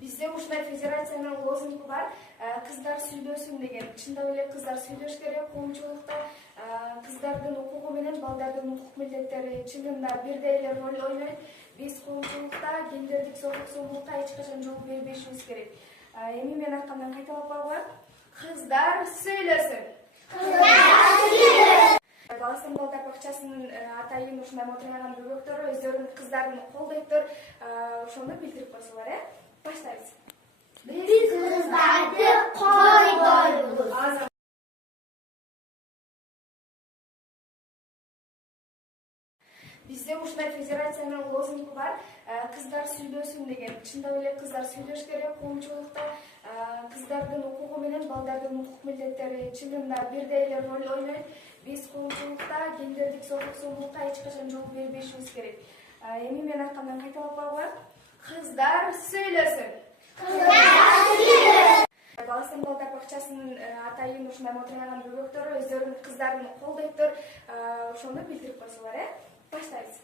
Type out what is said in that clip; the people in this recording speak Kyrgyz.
Бизде ушундай федерациянын лозунгу бар. Кыздар сүйлөсүн деген. Чындап эле кыздар сөйлөш керек коомчулукта. Кыздардын укугу менен балдардын укук милдеттери чынында бирдей эле роль ойнойт. Биз коомчулукта гендердик зорлук-зомбулукка эч качан жол бербешибиз керек. Эми мен айткандан кайталап койгоюм. Кыздар сөйлөсүн. Баластан балдар бакчасынын атайын ушундай мотивацияланган бөбөктөрү өздөрүнүн кыздарын колдойтур. Ошону билдирип койсолор, баштайбыз. Биз кыздарды колдойбуз. Бизде ушундай федерациянын лозунгу бар. Кыздар сүйлөсүн деген. Чындап эле кыздар сөйлөш керек коомчулукта. Кыздардын укугу менен балдардын укук милдеттери чынында бирдей эле роль ойнойт. Биз коомчулукта гендердик зорлук-зомбулукка эч качан жол бербешибиз керек. Эми мен айткандан кайталап койгоюм. Кыздар сөйлөсүн. Баластан балдар бакчасынын атайын ушундай мотивацияланган бөбөктөрү өздөрүнүн кыздарын колдойтур. Ошону билдирип койсолор, баштайбыз.